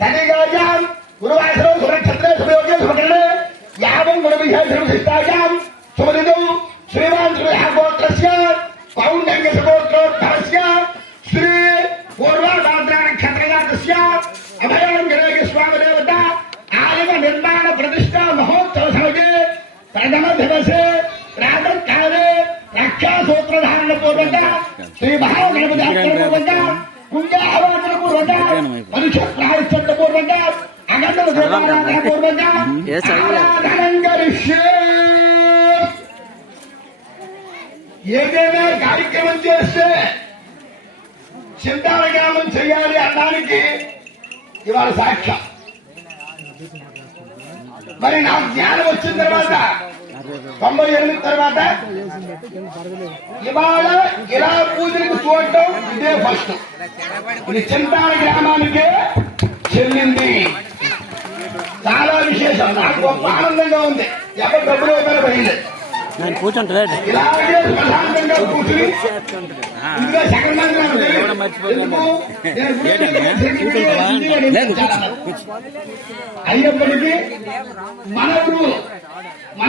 तनिगायां गुरुवासरो सुरक्षत्रे सुयोगे सुभकर्णे यावं गुणविषयधर्मशिष्टायां सुमदिदौ श्रीमान् श्रीहागोत्रस्य पौण्डङ्गसगोत्रोद्भवस्य श्री पूर्वाभाद्रानक्षत्रजातस्य अभयङ्गरेगे स्वामदेवता आलम निर्माण प्रतिष्ठा महोत्सव समये प्रथम दिवसे प्रातःकाले रक्षासूत्रधारण पूर्वक श्री महागणपति पूर्वक कुंजावादन पूर्वक मनुष्य प्रायश्चित्त पूर्वक अगण्य देवाराधन पूर्वक आराधनं करिष्ये ఏదైనా కార్యక్రమం చేస్తే చింతామణ్యామం చేయాలి అనడానికి ఇవాళ సాక్ష్యం. మరి నాకు జ్ఞానం వచ్చిన తర్వాత 98 తర్వాత ఇవాళ ఇలా పూజలకు చూడటం ఇదే ఫస్ట్. ఇది చింతాల గ్రామానికే చెల్లింది. చాలా విశేషం. నాకు గొప్ప ఆనందంగా ఉంది. ఎవరు డబ్బులు ఇవ్వని పడలేదు. నేను కూర్చుంటలేదు ఇలాగే ప్రశాంతంగా కూర్చుని ఇంకా అయ్యప్పటికీ మనకు